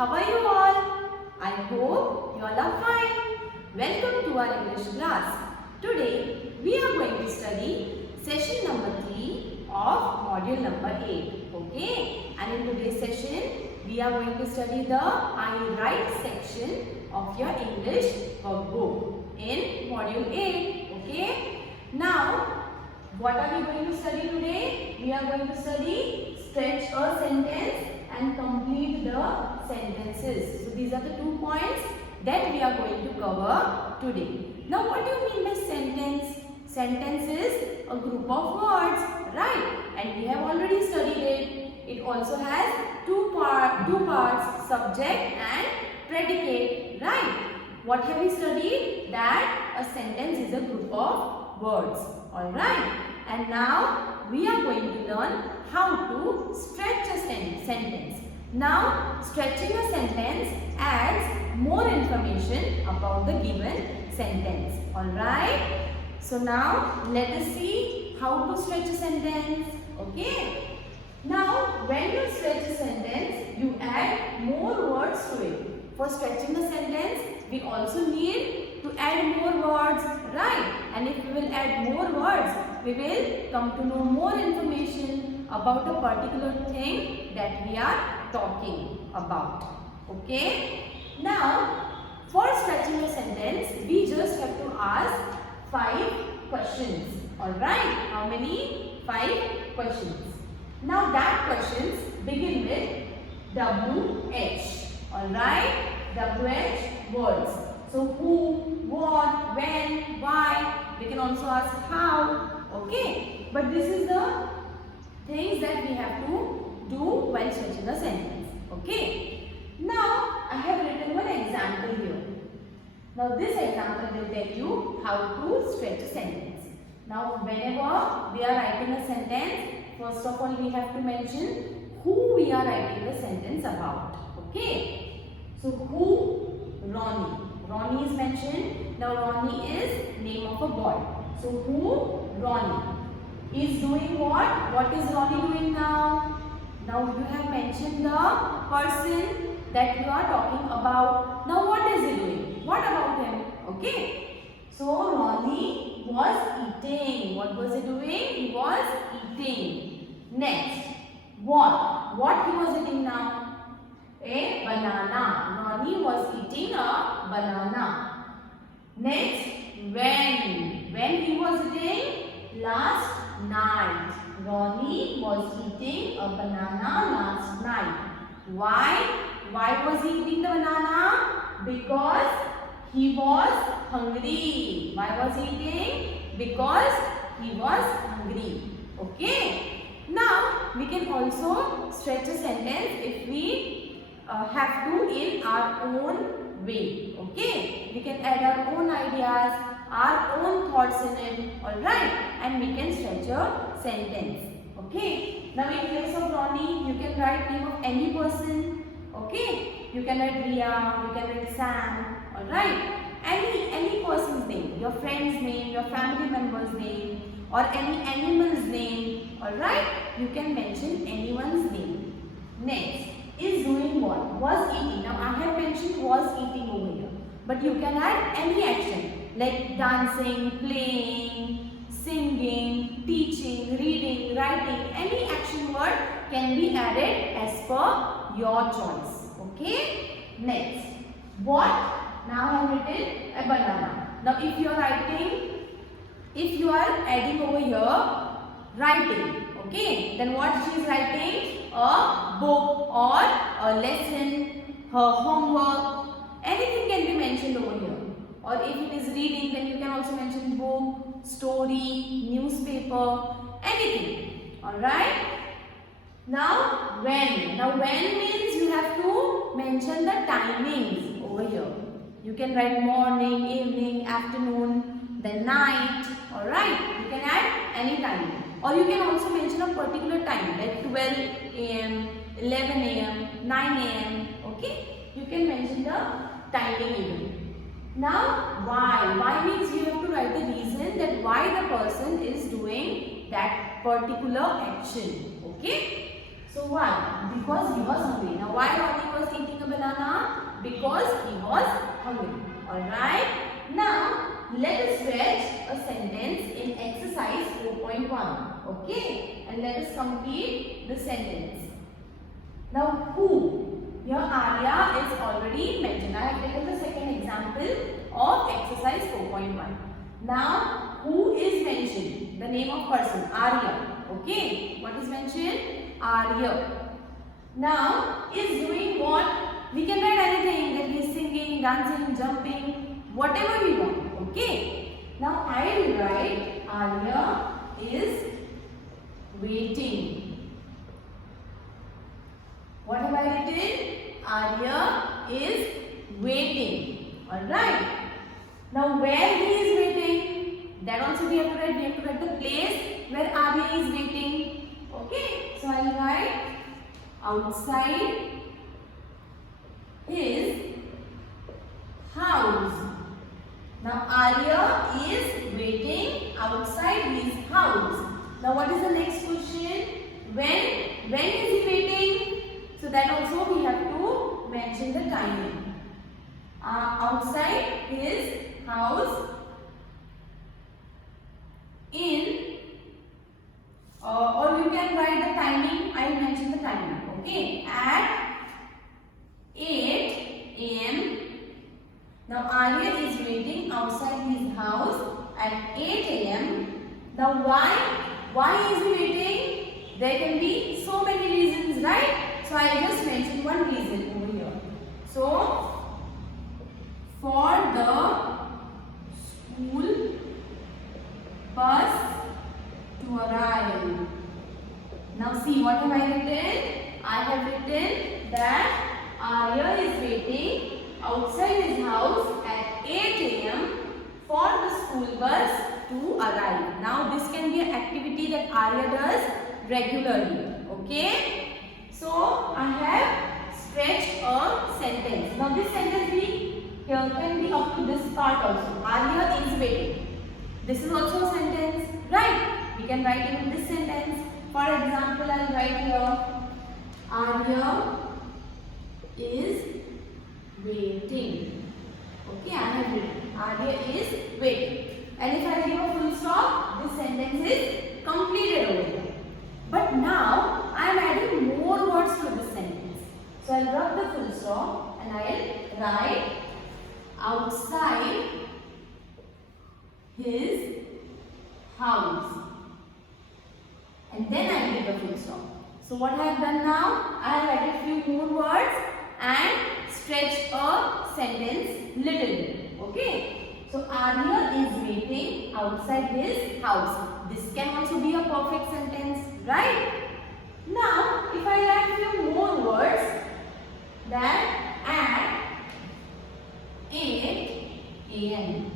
how are you all? I hope you all are fine. Welcome to our English class. Today we are going to study session number 3 of module number 8. Okay? And in today's session we are going to study the I write section of your English workbook in module 8. Okay? Now, what are we going to study today? We are going to study stretch a sentence and complete the sentences. So these are the 2 points that we are going to cover today. Now what do you mean by sentence? Sentence is a group of words, right? And we have already studied it. It also has two parts, subject and predicate, right? What have we studied? That a sentence is a group of words, alright? And now we are going to learn how to stretch a sentence. Now, stretching a sentence adds more information about the given sentence. Alright? So now, let us see how to stretch a sentence. Okay? Now, when you stretch a sentence, you add more words to it. For stretching a sentence, we also need to add more words, right? And if we will add more words, we will come to know more information about a particular thing that we are talking about. Okay? Now, for stretching a sentence, we just have to ask 5 questions. Alright? How many? 5 questions. Now, that questions begin with WH. Alright? WH words. So, who, what, when, why. We can also ask how. Okay? But this is the things that we have to do while stretching a sentence. Okay? Now, I have written one example here. Now, this example will tell you how to stretch a sentence. Now, whenever we are writing a sentence, first of all, we have to mention who we are writing the sentence about. Okay? So, who? Ronnie. Ronnie is mentioned. Now, Ronnie is name of a boy. So, who? Ronnie. Is doing what? What is Ronnie doing now? Now, you have mentioned the person that you are talking about. Now, what is he doing? What about him? Okay? So, Ronnie was eating. What was he doing? He was eating. Next, what? What he was eating now? A banana. Ronnie was eating a banana. Next, when? When he was eating? Last night. Ronnie was eating a banana last night. Why? Why was he eating the banana? Because he was hungry. Why was he eating? Because he was hungry. Okay? Now, we can also stretch a sentence if we have to in our own way. Okay? We can add our own ideas, our own thoughts in it. Alright? And we can stretch a sentence. Okay? Now, in place of Ronnie, you can write name of any person. Okay? You can write Ria, you can write Sam. Alright? Any person's name, your friend's name, your family member's name, or any animal's name. Alright? You can mention anyone's name. Next, is doing what? Was eating. Now, I have mentioned was eating over here. But you can add any action like dancing, playing, singing, teaching, reading, writing. Any action word can be added as per your choice. Okay? Next, what? Now I have written a banana. Now, if you are adding over here writing, okay, then what she is writing? A book or a lesson, her homework, anything can be mentioned over here. Or if it is reading, then you can also mention book, story, newspaper, anything. Alright? Now, when? Now, when means you have to mention the timings over here. You can write morning, evening, afternoon, then night. Alright? You can add any time. Or you can also mention a particular time like 12 AM, 11 AM, 9 AM. Okay? You can mention the timing even. Now, why? Why means you have to write the reason that why the person is doing that particular action. Okay? So why? Because he was hungry. Now, why Ronnie was eating a banana? because he was hungry. Alright. Now let us stretch a sentence in exercise 4.1. Okay. And let us complete the sentence. Now who? Here Arya is already mentioned. I have taken the second example of exercise 4.1. Now who is mentioned? The name of person, Arya. Okay. What is mentioned? Arya. Now is doing what? We can write anything, that he is singing, dancing, jumping, whatever we want. Okay. Now I will write Arya is waiting. What have I written? Arya is waiting. Alright. Now where he is waiting? That also we have to write. We have to write the place where Arya is waiting. Okay. So I will write outside his house. Now Arya is waiting outside his house. Now what is the next question? When is he waiting? So that also we have to mention the timing. Outside his house in or you can write the timing. I will mention the timing. Okay, at 8 a.m. Now Arya is waiting outside his house at 8 a.m. Now why is he waiting? There can be so many reasons, right? So I just mentioned one reason over here. So for the school bus to arrive. Now see, what have I written? I have written that Arya is waiting outside his house at 8 a.m. for the school bus to arrive. Now this can be an activity that Arya does regularly. Okay. So I have stretched a sentence. Now this sentence can be up to this part also. Arya is waiting. This is also a sentence, right? We can write even this sentence. For example, I will write here Arya is waiting. Okay, I have written Arya is waiting. And if I give a full stop, this sentence is completed over here. But now I am adding more words to this sentence. So I will rub the full stop and I will write outside his house. And then I will give the full stop. So what I have done now? I have added few more words and stretched a sentence little bit. Okay. So Arya is waiting outside his house. This can also be a perfect sentence, right? Now, if I add few more words, that at 8 a.m.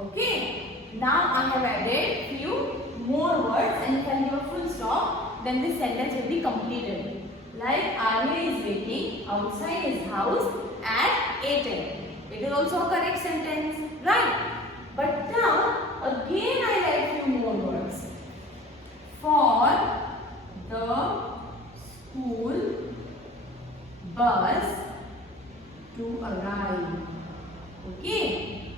Okay. Now I have added few more words, and if I give a full stop, then this sentence will be completed. Like Arya is waiting outside his house at 8 a.m. It is also a correct sentence, right? But now again I add few more words. For the school bus to arrive. Okay.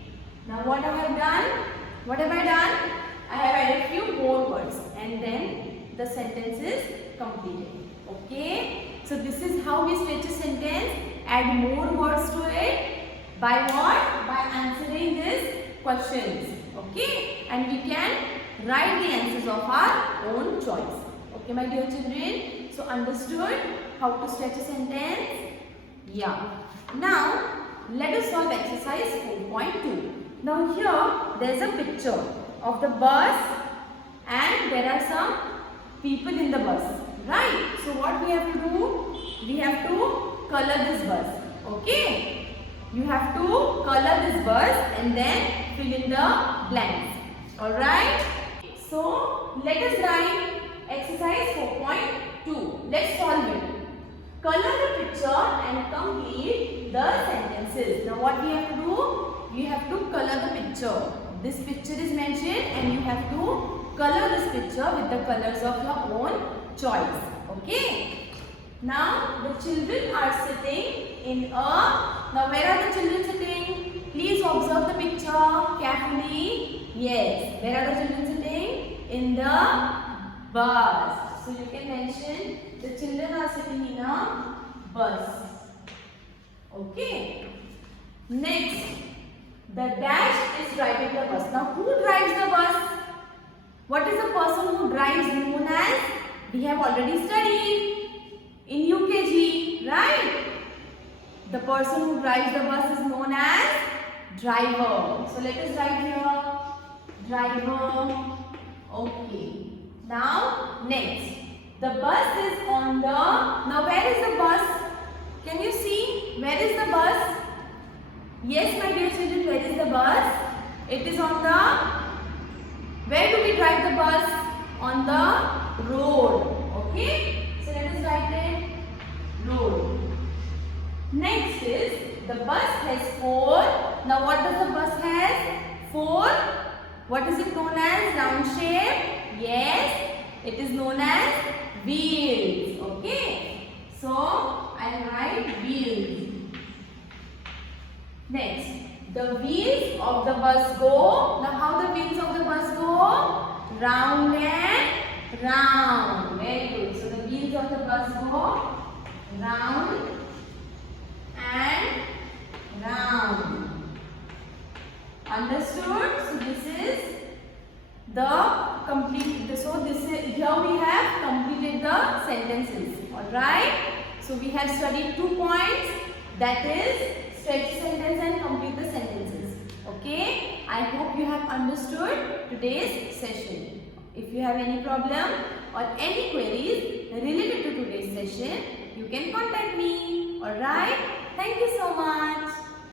Now what have I done? What have I done? I have added few more words and then the sentence is completed. Okay. So this is how we stretch a sentence. Add more words to it. By what? By answering these questions. Okay. And we can write the answers of our own choice. Okay, my dear children. So understood how to stretch a sentence? Yeah. Now let us solve exercise 4.2. Now here there is a picture of the bus and there are some people in the bus, right? So what we have to do? We have to color this bus. Okay. You have to color this bus and then fill in the blanks. Alright. So let us write exercise 4.2. Let's solve it. Color the picture and complete the sentences. Now what we have to do? We have to color the picture. This picture is mentioned and you have to color this picture with the colors of your own choice. Okay. Now the children are sitting in a. Now where are the children sitting? Please observe the picture carefully. Yes, where are the children sitting? In the bus. So you can mention the children are sitting in a bus. Okay. Next, the dash is driving the bus. Now who drives the bus? What is the person who drives known as? We have already studied in UKG, right? The person who drives the bus is known as driver. So let us write here, driver. Okay. Now next, the bus is on the. Now where is the bus? Can you see? Where is the bus? Yes, my dear children, where is the bus? It is on the. Where do we drive the bus? On the road. Okay. So let us write it. Road. Next is the bus has 4. Now what does the bus has? 4. What is it known as? Round shape? Yes. It is known as wheels. Okay. So I will write wheels. Next, the wheels of the bus go. Now how the wheels of the bus go? Round and round. Very good. So the wheels of the bus go round and round. Understood? So this is the complete. So this is, here we have completed the sentences. Alright. So we have studied 2 points. That is stretch the sentence and complete the sentences. Okay. I hope you have understood today's session. If you have any problem or any queries related to today's session, you can contact me. Alright. Thank you so much.